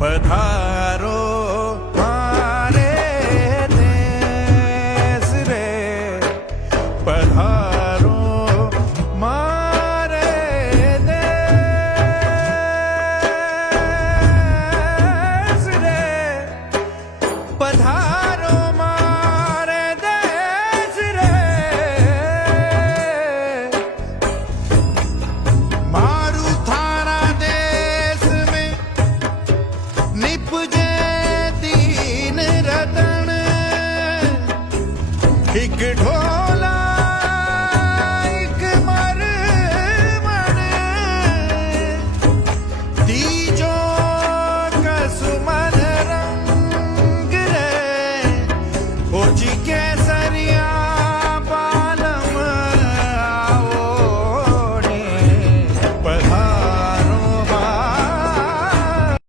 पधारो मारे देश रे, पधारो मारे देश रे, पधारो मारे देश रे। मारू थारा देश में निपजे दीन रतन, एक ढोल